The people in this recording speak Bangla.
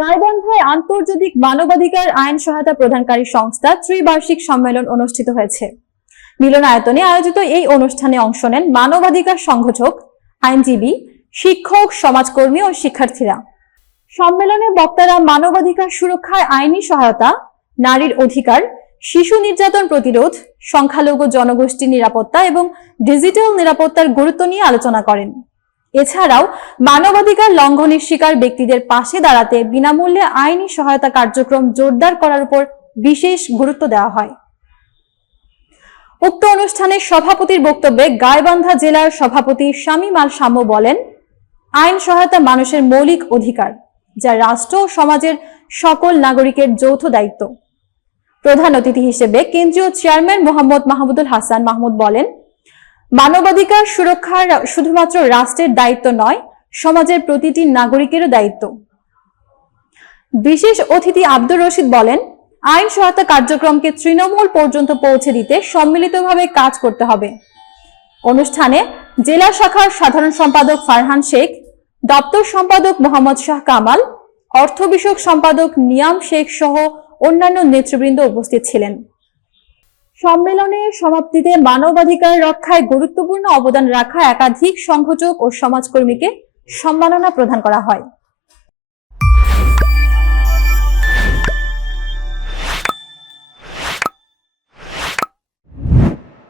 গাইবান্ধায় আন্তর্জাতিক মানবাধিকার আইন সহায়তা প্রদানকারী সংস্থা ত্রিবার্ষিক সম্মেলন অনুষ্ঠিত হয়েছে। মিলনায়তনে আয়োজিত এই অনুষ্ঠানে অংশ নেন মানবাধিকার সংগঠক, আইনজীবী, শিক্ষক, সমাজকর্মী ও শিক্ষার্থীরা। সম্মেলনে বক্তারা মানবাধিকার সুরক্ষায় আইনি সহায়তা, নারীর অধিকার, শিশু নির্যাতন প্রতিরোধ, সংখ্যালঘু জনগোষ্ঠীর নিরাপত্তা এবং ডিজিটাল নিরাপত্তার গুরুত্ব নিয়ে আলোচনা করেন। এছাড়াও মানবাধিকার লঙ্ঘনের শিকার ব্যক্তিদের পাশে দাঁড়াতে বিনামূল্যে আইনি সহায়তা কার্যক্রম জোরদার করার উপর বিশেষ গুরুত্ব দেওয়া হয়। উক্ত অনুষ্ঠানের সভাপতির বক্তব্যে গাইবান্ধা জেলার সভাপতি শামীম আল শাম্য বলেন, আইন সহায়তা মানুষের মৌলিক অধিকার, যা রাষ্ট্র ও সমাজের সকল নাগরিকের যৌথ দায়িত্ব। প্রধান অতিথি হিসেবে কেন্দ্রীয় চেয়ারম্যান মোহাম্মদ মাহমুদুল হাসান মাহমুদ বলেন, মানবাধিকার সুরক্ষার শুধুমাত্র রাষ্ট্রের দায়িত্ব নয়, সমাজের প্রতিটি নাগরিকেরও দায়িত্ব। বিশেষ অতিথি আব্দুর রশিদ বলেন, আইন সহায়তা কার্যক্রমকে তৃণমূল পর্যন্ত পৌঁছে দিতে সম্মিলিতভাবে কাজ করতে হবে। অনুষ্ঠানে জেলা শাখার সাধারণ সম্পাদক ফারহান শেখ, দপ্তর সম্পাদক মোহাম্মদ শাহ কামাল, অর্থ বিষয়ক সম্পাদক নিয়াম শেখ সহ অন্যান্য নেতৃবৃন্দ উপস্থিত ছিলেন। সম্মেলনের সমাপ্তিতে মানবাধিকার রক্ষায় গুরুত্বপূর্ণ অবদান রাখা একাধিক সংগঠক ও সমাজকর্মীকে সম্মাননা প্রদান করা হয়।